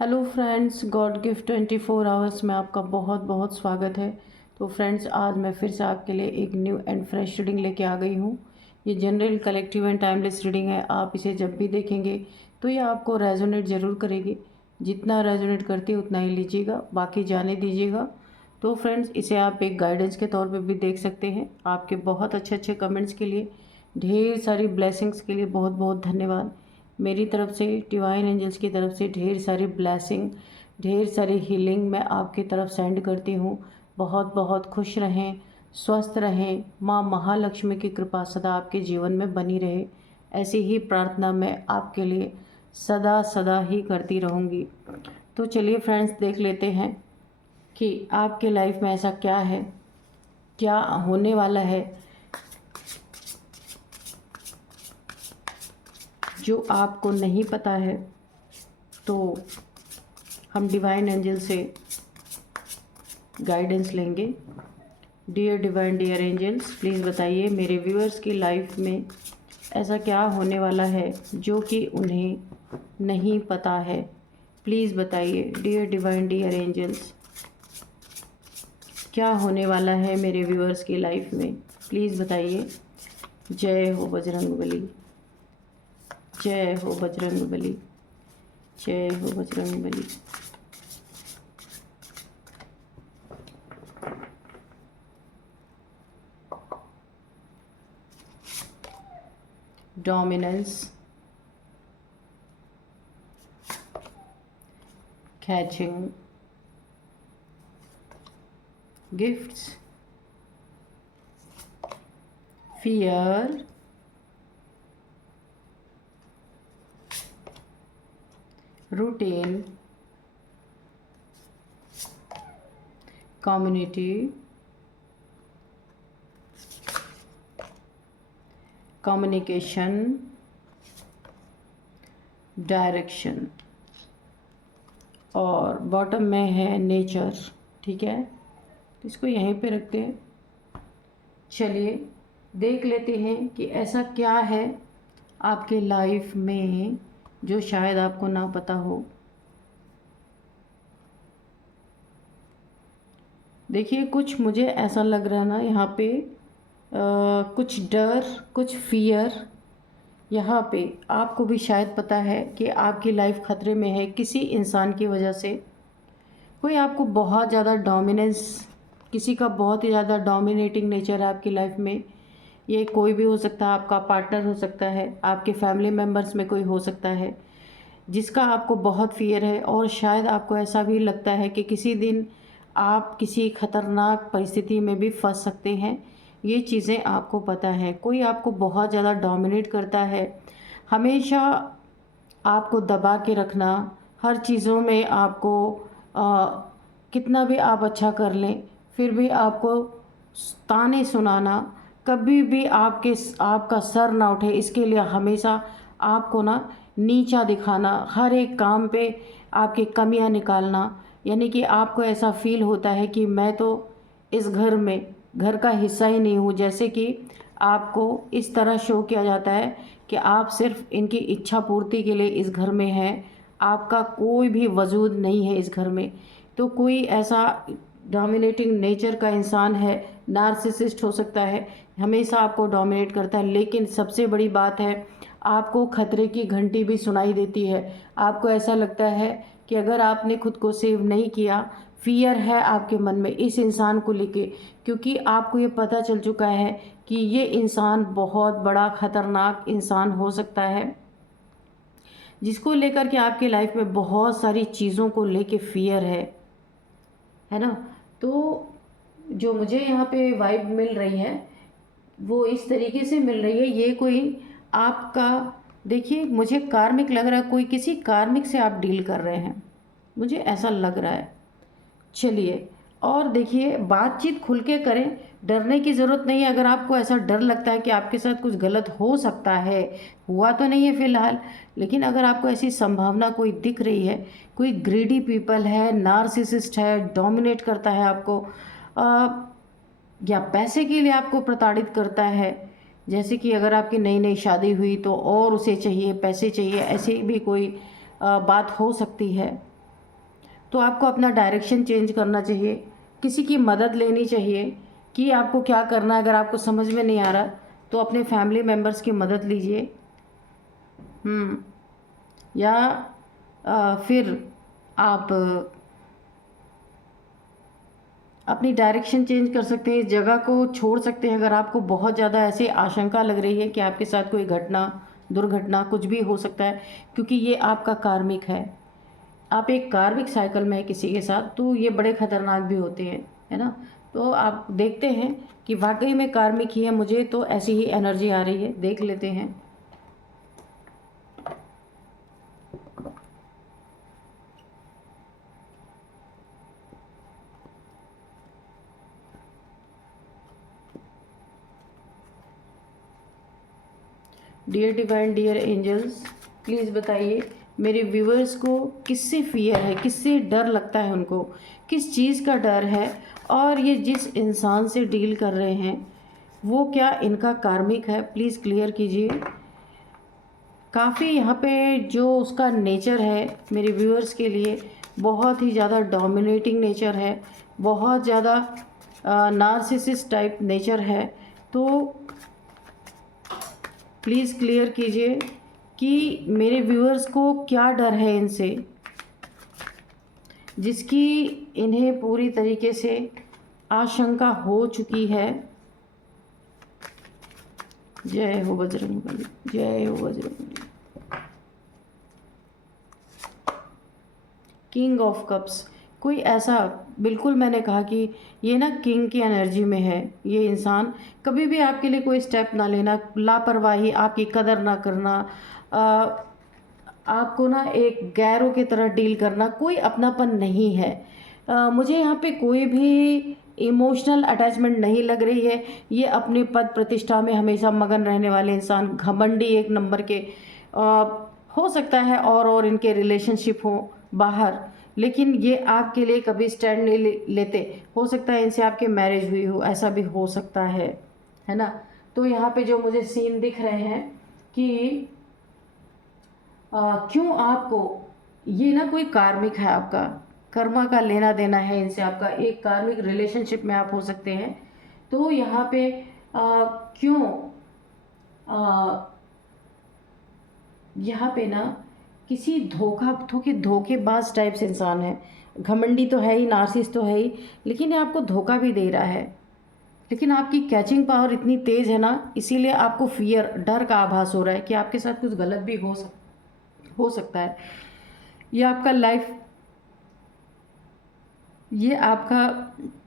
Hello friends, God gift 24 hours में आपका बहुत बहुत स्वागत है। तो फ्रेंड्स, आज मैं फिर से आपके लिए एक न्यू एंड फ्रेश रीडिंग लेके आ गई हूँ। ये general, collective and timeless reading है। आप इसे जब भी देखेंगे तो ये आपको रेजोनेट ज़रूर करेगी। जितना रेजोनेट करती है उतना ही लीजिएगा, बाकी जाने दीजिएगा। तो फ्रेंड्स, इसे आप एक गाइडेंस के तौर पर भी देख सकते हैं। आपके बहुत अच्छे अच्छे कमेंट्स के लिए, ढेर सारी ब्लेसिंग्स के लिए बहुत बहुत धन्यवाद। मेरी तरफ से, डिवाइन एंजल्स की तरफ से ढेर सारी ब्लेसिंग, ढेर सारी हीलिंग मैं आपकी तरफ सेंड करती हूँ। बहुत बहुत खुश रहें, स्वस्थ रहें। माँ महालक्ष्मी की कृपा सदा आपके जीवन में बनी रहे, ऐसी ही प्रार्थना मैं आपके लिए सदा सदा ही करती रहूँगी। तो चलिए फ्रेंड्स, देख लेते हैं कि आपके लाइफ में ऐसा क्या है, क्या होने वाला है जो आपको नहीं पता है। तो हम डिवाइन एंजल से गाइडेंस लेंगे। Dear divine, dear angels, please बताइए मेरे व्यूअर्स की लाइफ में ऐसा क्या होने वाला है जो कि उन्हें नहीं पता है। प्लीज़ बताइए डियर डिवाइन, डियर एंजल्स, क्या होने वाला है मेरे व्यूअर्स की लाइफ में। प्लीज़ बताइए। जय हो बजरंगबली, जय हो बजरंगबली, जय हो Bajrangbali. Dominance, catching, gifts, fear, routine, community, communication, direction, और बॉटम में है नेचर। ठीक है, तो इसको यहीं पे रखते हैं। चलिए देख लेते हैं कि ऐसा क्या है आपके लाइफ में जो शायद आपको ना पता हो। देखिए, कुछ मुझे ऐसा लग रहा है ना यहाँ पे, कुछ डर, कुछ फियर। यहाँ पे आपको भी शायद पता है कि आपकी लाइफ खतरे में है किसी इंसान की वजह से। कोई आपको बहुत ज़्यादा डोमिनेंस, किसी का बहुत ही ज़्यादा डोमिनेटिंग नेचर है आपकी लाइफ में। ये कोई भी हो सकता है, आपका पार्टनर हो सकता है, आपके फैमिली मेम्बर्स में कोई हो सकता है जिसका आपको बहुत फियर है। और शायद आपको ऐसा भी लगता है कि किसी दिन आप किसी खतरनाक परिस्थिति में भी फंस सकते हैं। ये चीज़ें आपको पता है। कोई आपको बहुत ज़्यादा डोमिनेट करता है, हमेशा आपको दबा के रखना, हर चीज़ों में आपको कितना भी आप अच्छा कर लें फिर भी आपको ताने सुनाना, कभी भी आपका सर ना उठे इसके लिए हमेशा आपको ना नीचा दिखाना, हर एक काम पे आपकी कमियां निकालना। यानी कि आपको ऐसा फील होता है कि मैं तो इस घर में घर का हिस्सा ही नहीं हूँ। जैसे कि आपको इस तरह शो किया जाता है कि आप सिर्फ इनकी इच्छा पूर्ति के लिए इस घर में हैं, आपका कोई भी वजूद नहीं है इस घर में। तो कोई ऐसा डोमिनेटिंग नेचर का इंसान है, नार्सिसिस्ट हो सकता है, हमेशा आपको डोमिनेट करता है। लेकिन सबसे बड़ी बात है, आपको खतरे की घंटी भी सुनाई देती है। आपको ऐसा लगता है कि अगर आपने खुद को सेव नहीं किया, फियर है आपके मन में इस इंसान को लेके, क्योंकि आपको ये पता चल चुका है कि ये इंसान बहुत बड़ा खतरनाक इंसान हो सकता है, जिसको लेकर के आपकी लाइफ में बहुत सारी चीज़ों को लेके फियर है ना। तो जो मुझे यहाँ पे वाइब मिल रही है वो इस तरीके से मिल रही है। ये कोई आपका, देखिए मुझे कार्मिक लग रहा है, कोई किसी कार्मिक से आप डील कर रहे हैं, मुझे ऐसा लग रहा है। चलिए, और देखिए बातचीत खुल के करें, डरने की ज़रूरत नहीं है। अगर आपको ऐसा डर लगता है कि आपके साथ कुछ गलत हो सकता है, हुआ तो नहीं है फ़िलहाल, लेकिन अगर आपको ऐसी संभावना कोई दिख रही है, कोई ग्रीडी पीपल है, नार्सिसिस्ट है, डोमिनेट करता है आपको, या पैसे के लिए आपको प्रताड़ित करता है। जैसे कि अगर आपकी नई नई शादी हुई तो और उसे चाहिए, पैसे चाहिए, ऐसी भी कोई बात हो सकती है। तो आपको अपना डायरेक्शन चेंज करना चाहिए, किसी की मदद लेनी चाहिए कि आपको क्या करना है। अगर आपको समझ में नहीं आ रहा तो अपने फैमिली मेम्बर्स की मदद लीजिए। या फिर आप अपनी डायरेक्शन चेंज कर सकते हैं, इस जगह को छोड़ सकते हैं। अगर आपको बहुत ज़्यादा ऐसी आशंका लग रही है कि आपके साथ कोई घटना, दुर्घटना कुछ भी हो सकता है, क्योंकि ये आपका कार्मिक है, आप एक कार्मिक साइकिल में है किसी के साथ, तो ये बड़े खतरनाक भी होते हैं, है ना। तो आप देखते हैं कि वाकई में कार्मिक ही है, मुझे तो ऐसी ही एनर्जी आ रही है, देख लेते हैं। Dear divine, dear angels, please बताइए मेरे व्यूवर्स को किससे फियर है, किससे डर लगता है, उनको किस चीज़ का डर है, और ये जिस इंसान से डील कर रहे हैं वो क्या इनका कार्मिक है, प्लीज़ क्लियर कीजिए। काफ़ी यहाँ पे जो उसका नेचर है मेरे व्यूअर्स के लिए बहुत ही ज़्यादा डोमिनेटिंग नेचर है, बहुत ज़्यादा नार्सिसिस्ट टाइप नेचर है। तो प्लीज़ क्लियर कीजिए कि मेरे व्यूअर्स को क्या डर है इनसे, जिसकी इन्हें पूरी तरीके से आशंका हो चुकी है। जय हो बजरंगबली, जय हो बजरंगबली। किंग ऑफ कप्स, कोई ऐसा, बिल्कुल मैंने कहा कि ये ना किंग की एनर्जी में है ये इंसान। कभी भी आपके लिए कोई स्टेप ना लेना, लापरवाही, आपकी कदर ना करना, आपको ना एक गैरों की तरह डील करना, कोई अपनापन नहीं है। मुझे यहाँ पे कोई भी इमोशनल अटैचमेंट नहीं लग रही है। ये अपने पद प्रतिष्ठा में हमेशा मगन रहने वाले इंसान, घमंडी एक नंबर के, हो सकता है और इनके रिलेशनशिप हो बाहर, लेकिन ये आपके लिए कभी स्टैंड नहीं लेते। हो सकता है इनसे आपके मैरिज हुई हो, ऐसा भी हो सकता है ना। तो यहाँ पे जो मुझे सीन दिख रहे हैं कि क्यों आपको ये ना कोई कार्मिक है, आपका कर्मा का लेना देना है इनसे, आपका एक कार्मिक रिलेशनशिप में आप हो सकते हैं। तो यहाँ पे क्यों यहाँ पे ना किसी धोखेबाज टाइप से इंसान है, घमंडी तो है ही, नार्सिस तो है ही, लेकिन ये आपको धोखा भी दे रहा है। लेकिन आपकी कैचिंग पावर इतनी तेज़ है ना, इसीलिए आपको फियर, डर का आभास हो रहा है कि आपके साथ कुछ गलत भी हो सकता है। ये आपका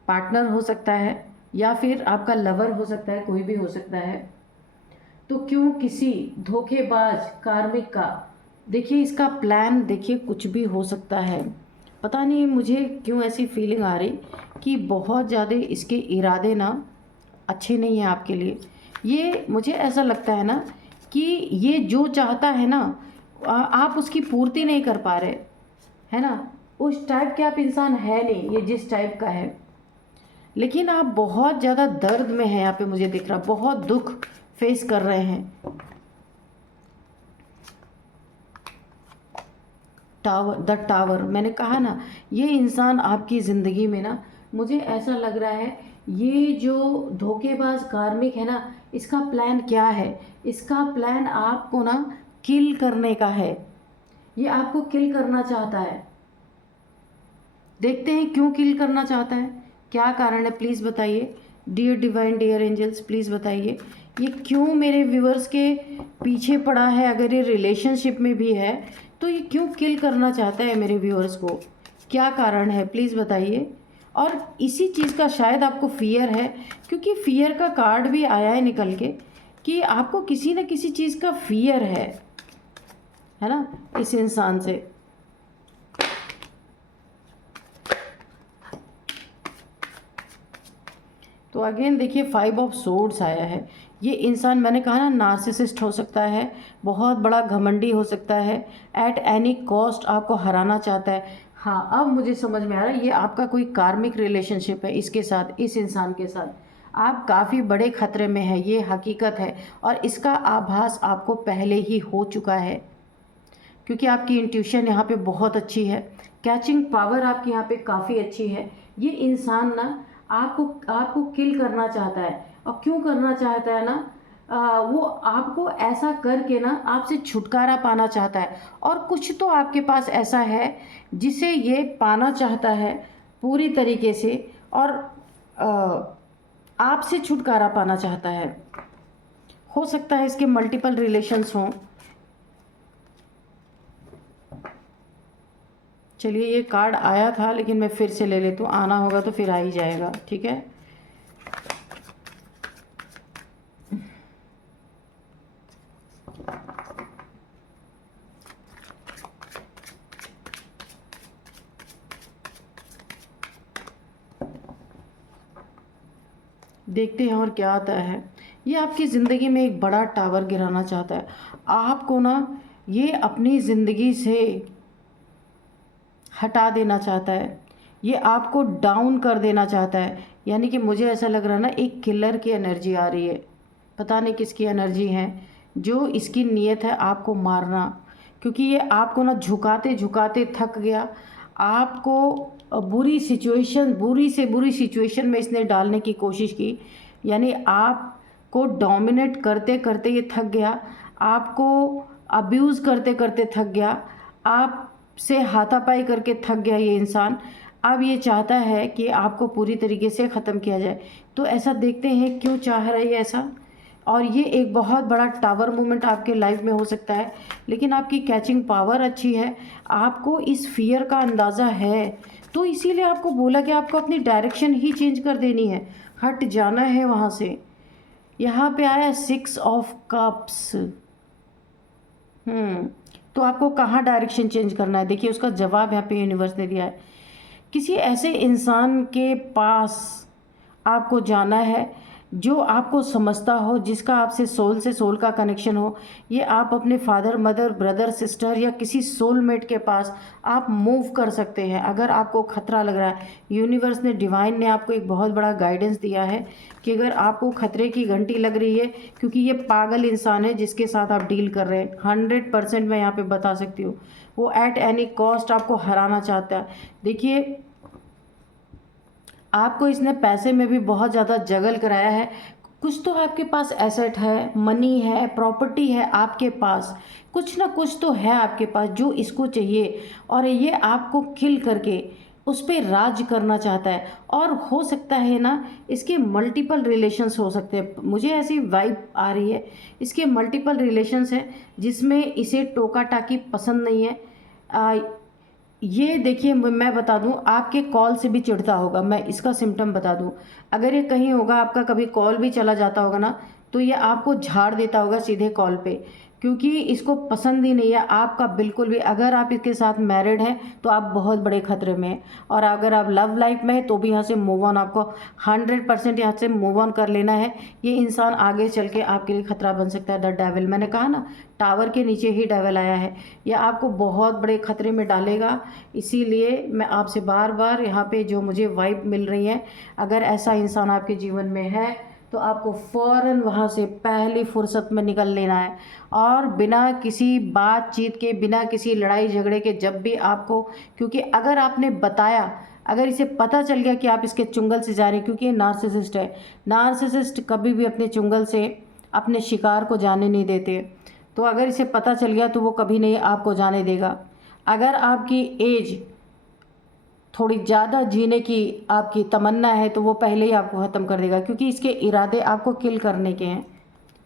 पार्टनर हो सकता है या फिर आपका लवर हो सकता है, कोई भी हो सकता है। तो क्यों किसी धोखेबाज कार्मिक का, देखिए इसका प्लान, देखिए कुछ भी हो सकता है। पता नहीं मुझे क्यों ऐसी फीलिंग आ रही कि बहुत ज़्यादा इसके इरादे ना अच्छे नहीं हैं आपके लिए। ये मुझे ऐसा लगता है ना कि ये जो चाहता है ना, आप उसकी पूर्ति नहीं कर पा रहे, है ना। उस टाइप के आप इंसान है नहीं, ये जिस टाइप का है, लेकिन आप बहुत ज़्यादा दर्द में हैं। यहाँ पे मुझे दिख रहा, बहुत दुख फेस कर रहे हैं। द टावर, मैंने कहा ना, ये इंसान आपकी ज़िंदगी में ना, मुझे ऐसा लग रहा है ये जो धोखेबाज कार्मिक है ना, इसका प्लान क्या है, इसका प्लान आपको ना किल करने का है। ये आपको किल करना चाहता है। देखते हैं क्यों किल करना चाहता है, क्या कारण है, प्लीज़ बताइए। Dear divine, dear angels, please बताइए ये क्यों मेरे व्यूअर्स के पीछे पड़ा है। अगर ये रिलेशनशिप में भी है तो ये क्यों किल करना चाहता है मेरे व्यूअर्स को, क्या कारण है, प्लीज़ बताइए। और इसी चीज़ का शायद आपको फियर है, क्योंकि फियर का कार्ड भी आया है निकल के कि आपको किसी न किसी चीज़ का फियर है ना, इस इंसान से। तो अगेन देखिए 5 ऑफ सोर्ड्स आया है। ये इंसान, मैंने कहा ना, नार्सिसिस्ट हो सकता है, बहुत बड़ा घमंडी हो सकता है, एट एनी कॉस्ट आपको हराना चाहता है। हाँ, अब मुझे समझ में आ रहा है, ये आपका कोई कार्मिक रिलेशनशिप है इसके साथ, इस इंसान के साथ। आप काफ़ी बड़े खतरे में हैं, ये हकीकत है, और इसका आभास आपको पहले ही हो चुका है। क्योंकि आपकी इंट्यूशन यहाँ पे बहुत अच्छी है, कैचिंग पावर आपकी यहाँ पे काफ़ी अच्छी है। ये इंसान ना आपको आपको किल करना चाहता है, और क्यों करना चाहता है ना, वो आपको ऐसा करके ना आपसे छुटकारा पाना चाहता है, और कुछ तो आपके पास ऐसा है जिसे ये पाना चाहता है पूरी तरीके से, और आपसे छुटकारा पाना चाहता है। हो सकता है इसके मल्टीपल रिलेशंस हों। चलिए, ये कार्ड आया था लेकिन मैं फिर से ले लेती हूँ, आना होगा तो फिर आ ही जाएगा, ठीक है। देखते हैं और क्या आता है। ये आपकी ज़िंदगी में एक बड़ा टावर गिराना चाहता है आपको ना, ये अपनी ज़िंदगी से हटा देना चाहता है, ये आपको डाउन कर देना चाहता है। यानी कि मुझे ऐसा लग रहा है ना, एक किलर की एनर्जी आ रही है, पता नहीं किसकी एनर्जी है, जो इसकी नीयत है आपको मारना। क्योंकि ये आपको ना झुकाते झुकाते थक गया, आपको बुरी सिचुएशन, बुरी से बुरी सिचुएशन में इसने डालने की कोशिश की। यानी आपको डोमिनेट करते करते ये थक गया, आपको अब्यूज़ करते करते थक गया, आप से हाथापाई करके थक गया ये इंसान। अब ये चाहता है कि आपको पूरी तरीके से ख़त्म किया जाए। तो ऐसा देखते हैं क्यों चाह रहा है ये ऐसा। और ये एक बहुत बड़ा टावर मूवमेंट आपके लाइफ में हो सकता है, लेकिन आपकी कैचिंग पावर अच्छी है, आपको इस फियर का अंदाज़ा है, तो इसीलिए आपको बोला कि आपको अपनी डायरेक्शन ही चेंज कर देनी है, हट जाना है वहाँ से। यहाँ पे आया 6 ऑफ कप्स। तो आपको कहाँ डायरेक्शन चेंज करना है, देखिए उसका जवाब यहाँ पे यूनिवर्स ने दिया है। किसी ऐसे इंसान के पास आपको जाना है जो आपको समझता हो, जिसका आपसे सोल से सोल का कनेक्शन हो। ये आप अपने फादर, मदर, ब्रदर, सिस्टर या किसी सोलमेट के पास आप मूव कर सकते हैं अगर आपको खतरा लग रहा है। यूनिवर्स ने, डिवाइन ने आपको एक बहुत बड़ा गाइडेंस दिया है कि अगर आपको खतरे की घंटी लग रही है, क्योंकि ये पागल इंसान है जिसके साथ आप डील कर रहे हैं, 100% मैं यहाँ पे बता सकती हूँ, वो एट एनी कॉस्ट आपको हराना चाहता है। देखिए, आपको इसने पैसे में भी बहुत ज़्यादा जगल कराया है। कुछ तो आपके पास एसेट है, मनी है, प्रॉपर्टी है आपके पास, कुछ ना कुछ तो है आपके पास जो इसको चाहिए, और ये आपको किल करके उस पर राज करना चाहता है। और हो सकता है ना, इसके मल्टीपल रिलेशंस हो सकते हैं, मुझे ऐसी वाइब आ रही है इसके मल्टीपल रिलेशंस हैं जिसमें इसे टोका टाकी पसंद नहीं है। ये देखिए, मैं बता दूं, आपके कॉल से भी चिढ़ता होगा, मैं इसका सिम्टम बता दूं। अगर ये कहीं होगा, आपका कभी कॉल भी चला जाता होगा ना, तो ये आपको झाड़ देता होगा सीधे कॉल पे, क्योंकि इसको पसंद ही नहीं है आपका बिल्कुल भी। अगर आप इसके साथ मैरिड हैं तो आप बहुत बड़े खतरे में हैं, और अगर आप लव लाइफ में हैं तो भी यहाँ से मूव ऑन, आपको 100% यहाँ से मूव ऑन कर लेना है। ये इंसान आगे चल के आपके लिए खतरा बन सकता है। द डेविल, मैंने कहा ना, टावर के नीचे ही डेविल आया है, यह आपको बहुत बड़े खतरे में डालेगा। इसीलिए मैं आपसे बार बार यहाँ पे जो मुझे वाइब मिल रही है, अगर ऐसा इंसान आपके जीवन में है तो आपको फ़ौरन वहाँ से पहली फुर्सत में निकल लेना है, और बिना किसी बातचीत के, बिना किसी लड़ाई झगड़े के, जब भी आपको, क्योंकि अगर आपने बताया, अगर इसे पता चल गया कि आप इसके चुंगल से जा रहे हैं, क्योंकि ये नार्सिसिस्ट है, नार्सिसिस्ट कभी भी अपने चुंगल से अपने शिकार को जाने नहीं देते, तो अगर इसे पता चल गया तो वो कभी नहीं आपको जाने देगा। अगर आपकी एज थोड़ी ज़्यादा जीने की आपकी तमन्ना है तो वो पहले ही आपको ख़त्म कर देगा, क्योंकि इसके इरादे आपको किल करने के हैं,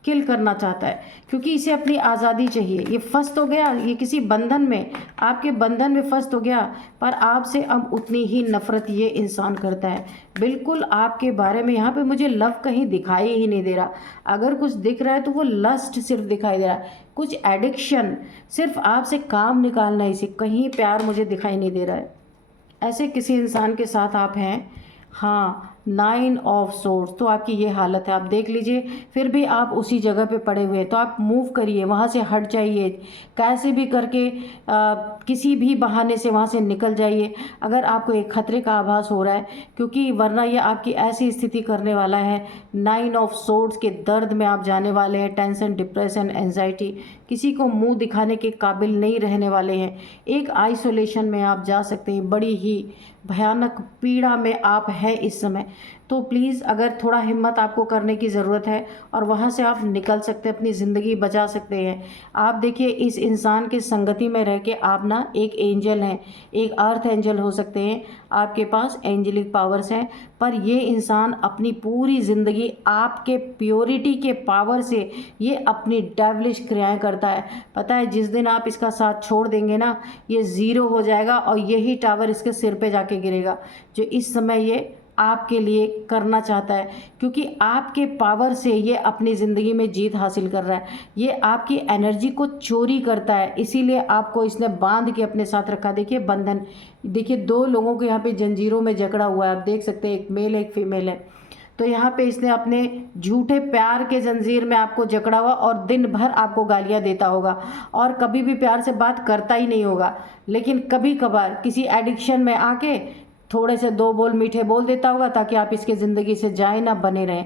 किल करना चाहता है, क्योंकि इसे अपनी आज़ादी चाहिए। ये फंस तो गया, ये किसी बंधन में, आपके बंधन में फंस तो गया, पर आपसे अब उतनी ही नफ़रत ये इंसान करता है। बिल्कुल आपके बारे में यहाँ पे मुझे लव कहीं दिखाई ही नहीं दे रहा। अगर कुछ दिख रहा है तो वो लस्ट सिर्फ दिखाई दे रहा है, कुछ एडिक्शन, सिर्फ आपसे काम निकालना है इसे, कहीं प्यार मुझे दिखाई नहीं दे रहा है। ऐसे किसी इंसान के साथ आप हैं, हाँ, 9 ऑफ सोर्ड्स, तो आपकी ये हालत है, आप देख लीजिए। फिर भी आप उसी जगह पे पड़े हुए हैं, तो आप मूव करिए, वहाँ से हट जाइए, कैसे भी करके किसी भी बहाने से वहाँ से निकल जाइए अगर आपको एक खतरे का आभास हो रहा है, क्योंकि वरना ये आपकी ऐसी स्थिति करने वाला है, 9 ऑफ सोर्ड्स के दर्द में आप जाने वाले हैं, टेंशन, डिप्रेशन, एंजाइटी किसी को मुंह दिखाने के काबिल नहीं रहने वाले हैं। एक आइसोलेशन में आप जा सकते हैं, बड़ी ही भयानक पीड़ा में आप हैं इस समय। तो प्लीज़ अगर थोड़ा हिम्मत आपको करने की ज़रूरत है और वहाँ से आप निकल सकते हैं, अपनी ज़िंदगी बचा सकते हैं। आप देखिए, इस इंसान की संगति में रह के आप ना एक एंजल हैं, एक अर्थ एंजल हो सकते हैं, आपके पास एंजलिक पावर्स हैं। पर ये इंसान अपनी पूरी ज़िंदगी आपके प्योरिटी के पावर से ये अपनी डेविलिश क्रियाएं करता है। पता है, जिस दिन आप इसका साथ छोड़ देंगे ना, ये ज़ीरो हो जाएगा और यही टावर इसके सिर पे जाके गिरेगा, जो इस समय ये आपके लिए करना चाहता है। क्योंकि आपके पावर से ये अपनी ज़िंदगी में जीत हासिल कर रहा है, ये आपकी एनर्जी को चोरी करता है, इसीलिए आपको इसने बांध के अपने साथ रखा। देखिए बंधन, देखिए 2 लोगों को यहाँ पे जंजीरों में जकड़ा हुआ है, आप देख सकते हैं, एक मेल एक फीमेल है। तो यहाँ पे इसने अपने झूठे प्यार के जंजीर में आपको जकड़ा हुआ और दिन भर आपको गालियाँ देता होगा और कभी भी प्यार से बात करता ही नहीं होगा। लेकिन कभी कभार किसी एडिक्शन में आके थोड़े से 2 बोल मीठे बोल देता होगा ताकि आप इसके ज़िंदगी से जाए ना, बने रहें।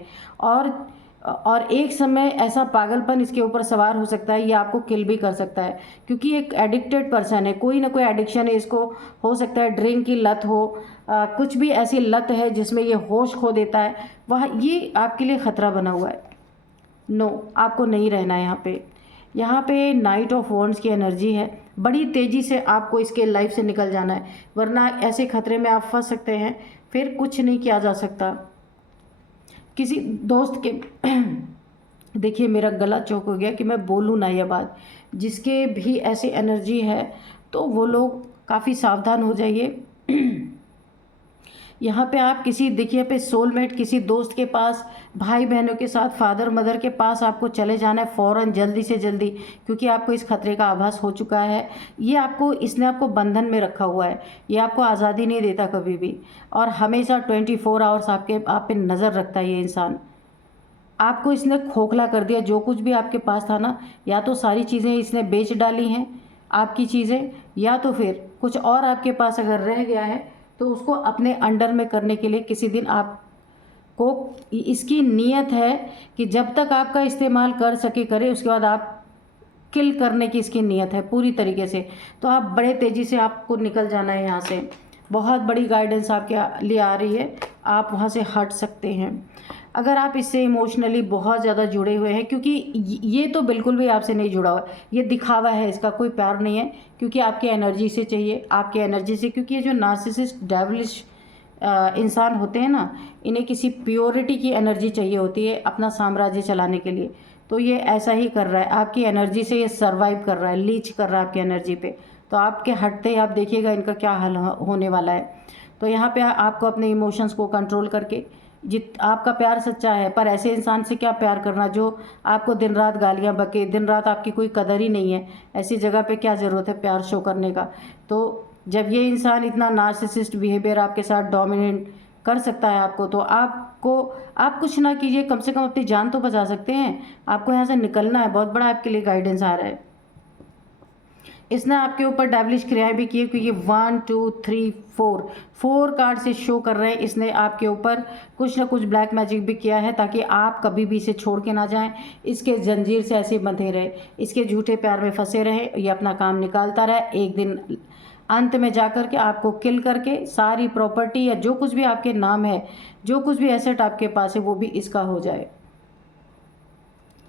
और एक समय ऐसा पागलपन इसके ऊपर सवार हो सकता है, ये आपको किल भी कर सकता है, क्योंकि एक एडिक्टेड पर्सन है, कोई ना कोई एडिक्शन है इसको। हो सकता है ड्रिंक की लत हो, कुछ भी ऐसी लत है जिसमें ये होश खो देता है, वह ये आपके लिए ख़तरा बना हुआ है। नो, आपको नहीं रहना है यहाँ पे। यहाँ पे नाइट ऑफ वॉन्ड्स की एनर्जी है, बड़ी तेज़ी से आपको इसके लाइफ से निकल जाना है, वरना ऐसे खतरे में आप फंस सकते हैं, फिर कुछ नहीं किया जा सकता। किसी दोस्त के देखिए मेरा गला चौक हो गया कि मैं बोलूँ ना ये बात, जिसके भी ऐसी एनर्जी है तो वो लोग काफ़ी सावधान हो जाइए। यहाँ पे आप किसी, देखिए पे सोलमेट, किसी दोस्त के पास, भाई बहनों के साथ, फादर मदर के पास आपको चले जाना है फ़ौरन, जल्दी से जल्दी, क्योंकि आपको इस खतरे का आभास हो चुका है। ये आपको, इसने आपको बंधन में रखा हुआ है, ये आपको आज़ादी नहीं देता कभी भी, और हमेशा 24 आवर्स आप पे नज़र रखता है ये इंसान। आपको इसने खोखला कर दिया, जो कुछ भी आपके पास था ना, या तो सारी चीज़ें इसने बेच डाली हैं आपकी चीज़ें, या तो फिर कुछ और आपके पास अगर रह गया है तो उसको अपने अंडर में करने के लिए किसी दिन आपको, इसकी नीयत है कि जब तक आपका इस्तेमाल कर सके करे, उसके बाद आप किल करने की इसकी नीयत है पूरी तरीके से। तो आप बड़े तेज़ी से आपको निकल जाना है यहाँ से, बहुत बड़ी गाइडेंस आपके लिए आ रही है, आप वहाँ से हट सकते हैं। अगर आप इससे इमोशनली बहुत ज़्यादा जुड़े हुए हैं, क्योंकि ये तो बिल्कुल भी आपसे नहीं जुड़ा हुआ, ये दिखावा है, इसका कोई प्यार नहीं है, क्योंकि आपकी एनर्जी से चाहिए, आपकी एनर्जी से। क्योंकि ये जो नार्सिसिस्ट डेविलिश इंसान होते हैं ना, इन्हें किसी प्योरिटी की एनर्जी चाहिए होती है अपना साम्राज्य चलाने के लिए। तो ये ऐसा ही कर रहा है, आपकी एनर्जी से ये सर्वाइव कर रहा है, लीच कर रहा है आपकी एनर्जी पे। तो आपके हटते ही आप देखिएगा इनका क्या हल होने वाला है। तो यहाँ पे आपको अपने इमोशंस को कंट्रोल करके, आपका प्यार सच्चा है, पर ऐसे इंसान से क्या प्यार करना जो आपको दिन रात गालियाँ बके, दिन रात आपकी कोई कदर ही नहीं है, ऐसी जगह पे क्या ज़रूरत है प्यार शो करने का। तो जब ये इंसान इतना नार्सिसिस्ट बिहेवियर आपके साथ डोमिनेट कर सकता है आपको, तो आप कुछ ना कीजिए, कम से कम अपनी जान तो बचा सकते हैं। आपको यहाँ से निकलना है, बहुत बड़ा आपके लिए गाइडेंस आ रहा है। इसने आपके ऊपर डेविलिश क्रियाएं भी की, क्योंकि 1 2 3 4 कार्ड से शो कर रहे हैं। इसने आपके ऊपर कुछ ना कुछ ब्लैक मैजिक भी किया है, ताकि आप कभी भी इसे छोड़ के ना जाएं, इसके जंजीर से ऐसे बंधे रहे, इसके झूठे प्यार में फंसे रहे, ये अपना काम निकालता रहे। एक दिन अंत में जाकर के आपको किल करके सारी प्रॉपर्टी या जो कुछ भी आपके नाम है, जो कुछ भी एसेट आपके पास है, वो भी इसका हो जाए।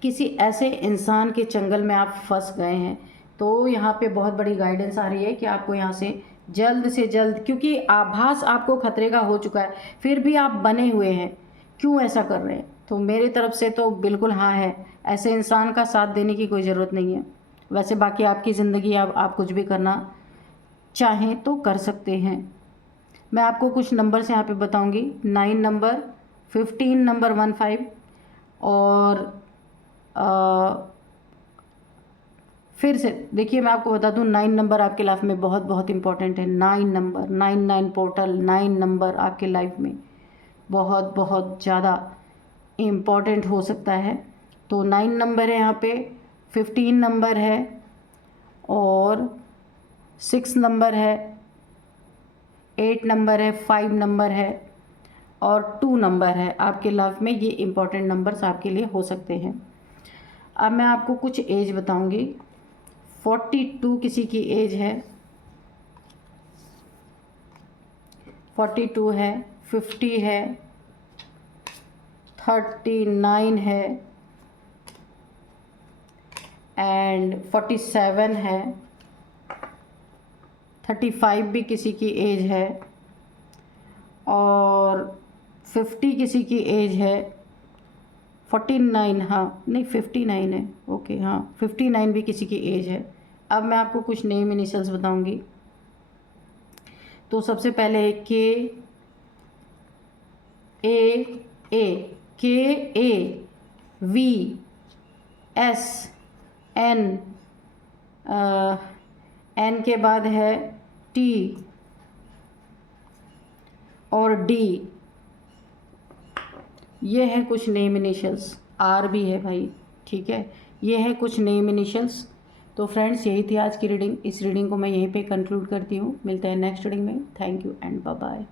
किसी ऐसे इंसान के चंगल में आप फंस गए हैं, तो यहाँ पे बहुत बड़ी गाइडेंस आ रही है कि आपको यहाँ से जल्द, क्योंकि आभास आपको खतरे का हो चुका है, फिर भी आप बने हुए हैं, क्यों ऐसा कर रहे हैं? तो मेरी तरफ से तो बिल्कुल हाँ है, ऐसे इंसान का साथ देने की कोई ज़रूरत नहीं है। वैसे बाकी आपकी ज़िंदगी, आप कुछ भी करना चाहें तो कर सकते हैं। मैं आपको कुछ नंबर्स यहाँ पे बताऊँगी, 9 नंबर, 15 नंबर, 15, और फिर से देखिए मैं आपको बता दूं, 9 नंबर आपके लाइफ में बहुत बहुत इंपॉर्टेंट है। 9 नंबर, 9 पोर्टल, 9 नंबर आपके लाइफ में बहुत बहुत ज़्यादा इम्पॉर्टेंट हो सकता है। तो 9 नंबर है यहाँ पे, 15 नंबर है, और 6 नंबर है, 8 नंबर है, 5 नंबर है, और 2 नंबर है आपके लाइफ में। ये इम्पॉर्टेंट नंबर्स आपके लिए हो सकते हैं। अब मैं आपको कुछ एज बताऊंगी। 42 किसी की एज है, 42 है, 50 है, 39 है एंड 47 है, 35 भी किसी की एज है और 50 किसी की एज है, 49, हाँ नहीं 59 है, ओके हाँ 59 भी किसी की एज है। अब मैं आपको कुछ नेम इनिशियल्स बताऊंगी। तो सबसे पहले है KAVS, N के बाद है T और D। ये है कुछ नेम इनिशियल्स, R भी है भाई, ठीक है। ये है कुछ नेम इनिशियल्स। तो फ्रेंड्स यही थी आज की रीडिंग। इस रीडिंग को मैं यहीं पे कंक्लूड करती हूँ। मिलते हैं नेक्स्ट रीडिंग में। Thank you and bye bye.